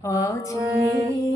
哦请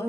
国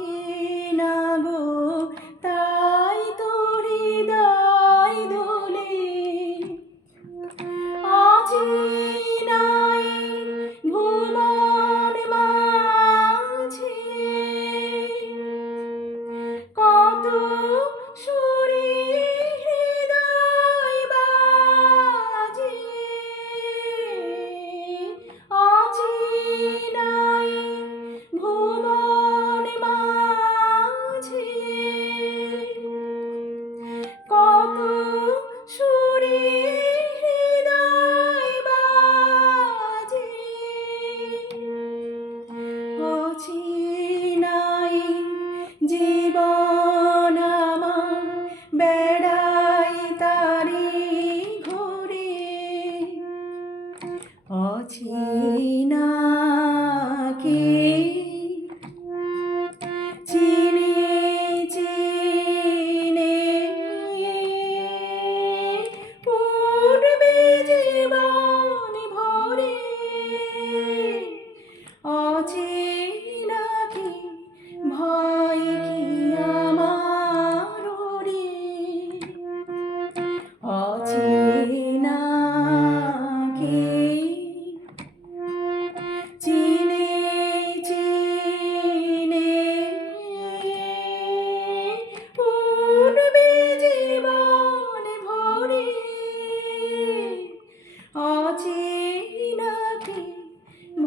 অচেনা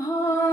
Oh.